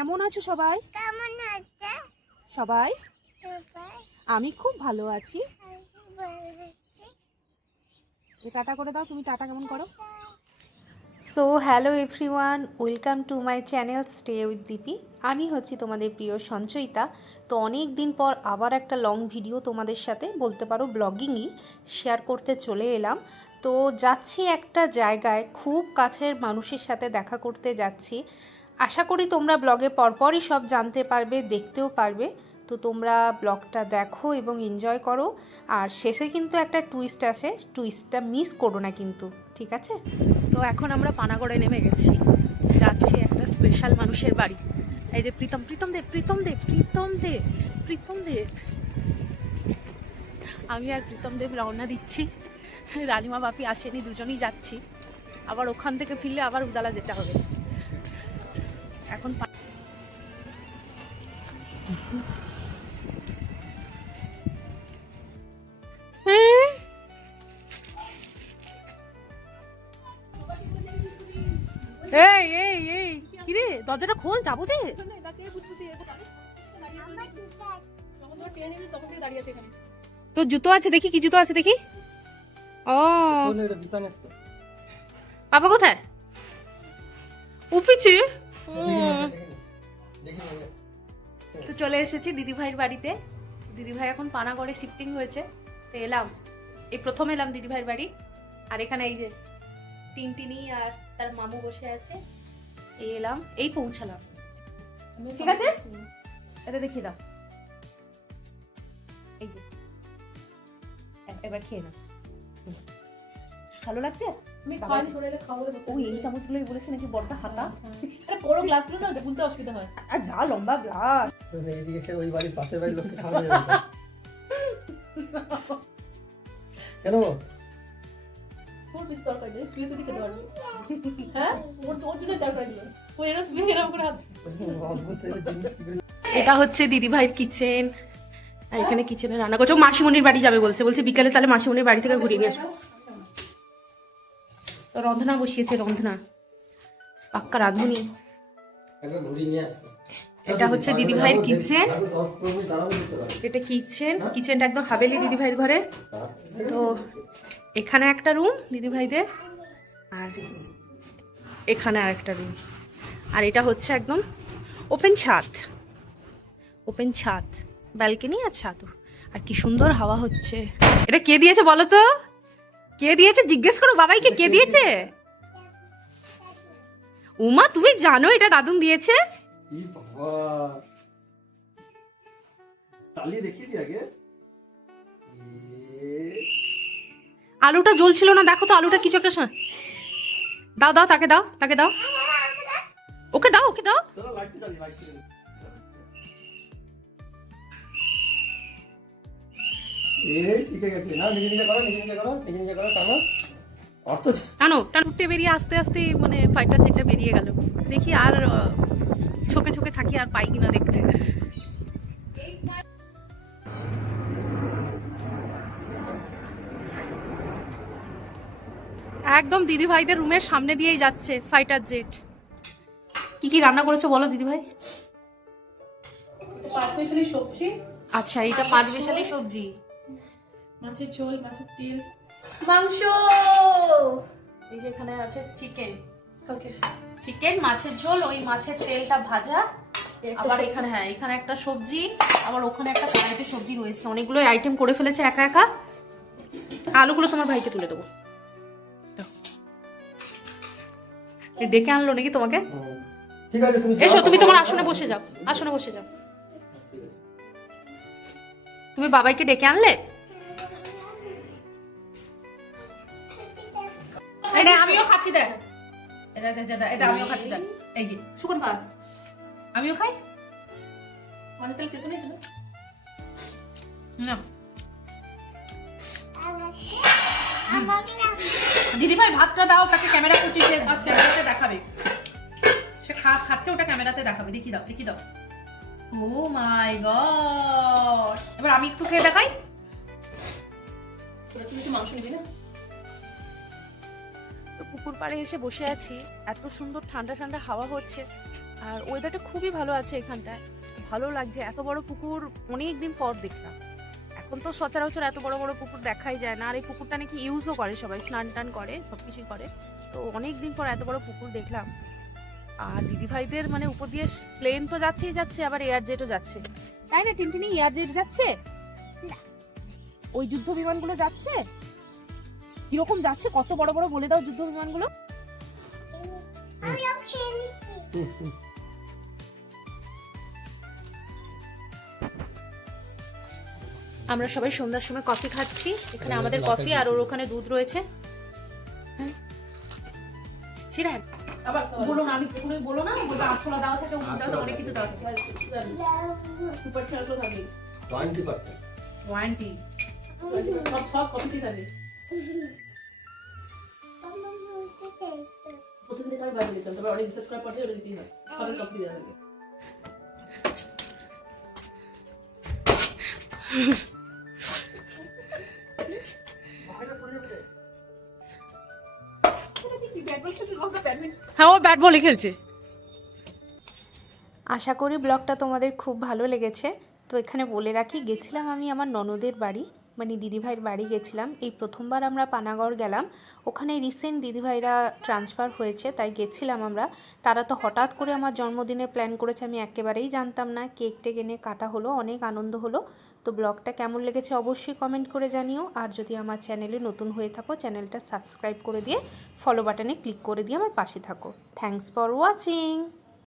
কেমন আছো সবাই? কেমন আছে সবাই সবাই? আমি খুব ভালো আছি। আমি ভালো আছি। টাটা করে দাও, তুমি টাটা কেমন করো? So hello everyone, welcome to my channel stay with Dipi. আমি হচ্ছি তোমাদের প্রিয় সঞ্চয়িতা। তো অনেক দিন পর আবার একটা লং ভিডিও তোমাদের সাথে, বলতে পারো ব্লগিংই, শেয়ার করতে চলে এলাম। তো যাচ্ছি একটা জায়গায়, খুব কাছের মানুষের সাথে দেখা করতে যাচ্ছি। আশা করি তোমরা ব্লগে পরপরই সব জানতে পারবে, দেখতেও পারবে। তো তোমরা ব্লগটা দেখো এবং এনজয় করো। আর শেষে কিন্তু একটা টুইস্ট আছে, টুইস্টটা মিস করো না কিন্তু, ঠিক আছে? তো এখন আমরা পানাগড়ে নেমে গেছি, যাচ্ছি একটা স্পেশাল মানুষের বাড়ি। এই যে প্রীতম দেব। আমি আর প্রীতম দেব রওনা দিচ্ছি। রানিমা বাপি আসেনি, দুজনেই যাচ্ছি। আবার ওখান থেকে ফিরলে আবার উদালা যেতে হবে। এখন এই এই এই কিরে, দরজাটা খোল, যাবো দে। তোর জুতো আছে দেখি, কি জুতো আছে দেখি। ও পাপা কোথায়? উপিছে। তো চলে এসেছি দিদিভাইয়ের বাড়িতে। দিদিভাই এখন পানাগড়ে শিফটিং হয়েছে, তো এলাম, এই প্রথম এলাম দিদিভাইয়ের বাড়ি। আর এখানে এই যে টিনটিনি আর তার মামু বসে আছে। এলাম, এই পৌঁছালাম, ঠিক আছে? এটা দেখিয়ে দাও, এই যে এবার খেয়ে নাও। ভালো লাগছে? তুমি খাওয়ানি করে এলে খাওয়া বলে বসে। ওই এই চামচগুলোই বলেছে নাকি বড়টা হাতা। আরে বড় গ্লাসগুলো না ভুলতে অসুবিধা হয়। আর যা লম্বা গ্লাস। এইদিকে ওই বাড়ির পাশের বাড়ির লোককে খাওয়ানো যাবে না। কেন? তোর পিস তরকারি দিয়ে সুইস দিয়ে খেতে পারবি। হ্যাঁ? ওর জন্য তরকারি দিও। ও এরো সুইস এরকম করে হাত। অদ্ভুত এই জিনিস। এটা হচ্ছে দিদিভাইয়ের কিচেন। আর এখানে কিচেনে রান্না করছে। ও মাসিমণির বাড়ি যাবে বলছে বিকালে, তাহলে মাসিমণির বাড়ি থেকে ঘুরিয়ে নিয়ে আসবো। তো রন্ধনা বসিয়েছে, রন্ধনা পাক্কা রাঁধুনি। একবার ঘুরিয়ে নিয়ে আসো। এটা হচ্ছে দিদিভাইয়ের কিচেন। এটা কিচেনটা একদম হাভেলি দিদিভাইয়ের ঘরে। তো এখানে একটা রুম দিদিভাইদের, আর এখানে আর একটা রুম। আর এটা হচ্ছে একদম ওপেন ছাদ, ব্যালকনি আর ছাদ। আর কি সুন্দর হাওয়া হচ্ছে। এটা কে দিয়েছে বলো তো? কে দিয়েছে জিজ্ঞেস করো বাবাইকে, কে দিয়েছে? উমা, তুমি জানো এটা দাদুন দিয়েছে? ই বাবা, তালি দেখিয়ে দি আগে। আলুটা জ্বলছিল না, দেখো তো আলুটা কিছু একটা দাও, তাকে দাও। ওকে দাও। তোরা লাইটটা জ্বালি, লাইটটা জ্বালি। এই শিখে গেছে না, নিজে করো টানো। অত টানো উঠতে বেরিয়ে আস্তে আস্তে মানে ফাইটার যেটা বেরিয়ে গেল। দেখি আর ছোকে থাকি আর পাই কিনা দেখতে। একদম দিদিভাইদের রুমের সামনে দিয়েই যাচ্ছে ফাইটার জেট। কি রান্না করেছো বলো দিদিভাই? পাঁচ মিশালি সবজি। আচ্ছা, এটা 5 মিশালি সবজি, মাছের ঝোল, মাছের তেল, মাংস। এই যে এখানে আছে চিকেন, কালকে মাছের ঝোল, ওই মাছের তেলটা ভাজা। আবার এখানে এখানে একটা সবজি, আবার ওখানে একটা কড়াইতে সবজি রয়েছে। অনেকগুলো আইটেম করে ফেলেছে একা। আলুগুলো তোমার ভাইকে তুলে দেবো। ডেকে আনলো নাকি তোমাকে? ঠিক আছে, তুমি এসো, তুমি তোমার আসনে বসে যাও। তুমি বাবাইকে ডেকে আনলে? এটা আমিও খাচ্ছি, দেখ। এটা আমিও খাচ্ছি, দেখ। এই যে শুকনো ভাত। আমিও খাই মাছের তেল তেতো নেই না। আমাকে না দিদিভাই ভাতটা দাও, তাকে ক্যামেরা করছি, সে ক্যামেরাতে দেখাবে। সে খাচ্ছে, ওটা ক্যামেরাতে দেখাবে। দেখি দাও। ও মাই গড, এবার আমি একটু খেয়ে দেখাই। তুই একটু মাংস নিবি না? তো পুকুর পাড়ে এসে বসে আছি, এত সুন্দর ঠান্ডা হাওয়া হচ্ছে। আর ওয়েদারটা খুবই ভালো আছে এখানটায়, ভালো লাগছে। এত বড় পুকুর অনেক দিন পর দেখলাম। এখন তো সচরাচর এত বড় বড় পুকুর দেখাই যায় না, আর এই পুকুরটা নাকি ইউজও করে সবাই, স্নান টান করে, সব কিছুই করে। তো অনেক দিন পর এত বড় পুকুর দেখলাম। আর দিদিভাইদের মানে উপর দিয়ে প্লেন তো যাচ্ছেই যাচ্ছে, আবার এয়ার জেটও যাচ্ছে, তাই না টিনটিনি? এয়ার জেট যাচ্ছে, ওই যুদ্ধ বিমানগুলো যাচ্ছে। কিরকম যাচ্ছে, কত বড় বড় বলে দাও যুদ্ধ বিমানগুলো। আমি খেয়ে নিচ্ছি। আমরা সবাই সন্ধ্যার সময় কফি খাচ্ছি, এখানে আমাদের কফি আর ওর ওখানে দুধ রয়েছে। সিরাজ আবার বলো না, আমি কখনোই বলো না, বলতে আটশোলা দেওয়া থাকে, ওষুধ দেওয়া থাকে, অনেক কিছু দেওয়া থাকে। 2% তো থাকে 20%। ওয়ারেন্টি। সব কপিতে থাকে। আমার মুখে তেল। প্রথম দিন আমি বাইরে গেছিলাম, তারপর অনেক রিসার্চ করার পর থেকে ওটা দিতেই হয়, সবে কপি দেওয়া থাকে। হ্যাঁ, ও ব্যাট বলই খেলছে। আশা করি ব্লগটা তোমাদের খুব ভালো লেগেছে। তো এখানে বলে রাখি, গেছিলাম আমি আমার ননদের বাড়ি, মানে দিদিভাইয়ের বাড়ি গেছিলাম। এই প্রথমবার আমরা পানাগড় গেলাম, ওখানে রিসেন্ট দিদিভাইরা ট্রান্সফার হয়েছে, তাই গেছিলাম আমরা। তারা তো হঠাৎ করে আমার জন্মদিনের প্ল্যান করেছে, আমি একেবারেই জানতাম না। কেক টেক এনে কাটা হলো, অনেক আনন্দ হলো। তো ব্লগটা কেমন লেগেছে অবশ্যই কমেন্ট করে জানিও। আর যদি আমার চ্যানেলে নতুন হয়ে থাকো, চ্যানেলটা সাবস্ক্রাইব করে দিয়ে ফলো বাটনে ক্লিক করে দিয়ে আমার পাশে থাকো। Thanks for watching.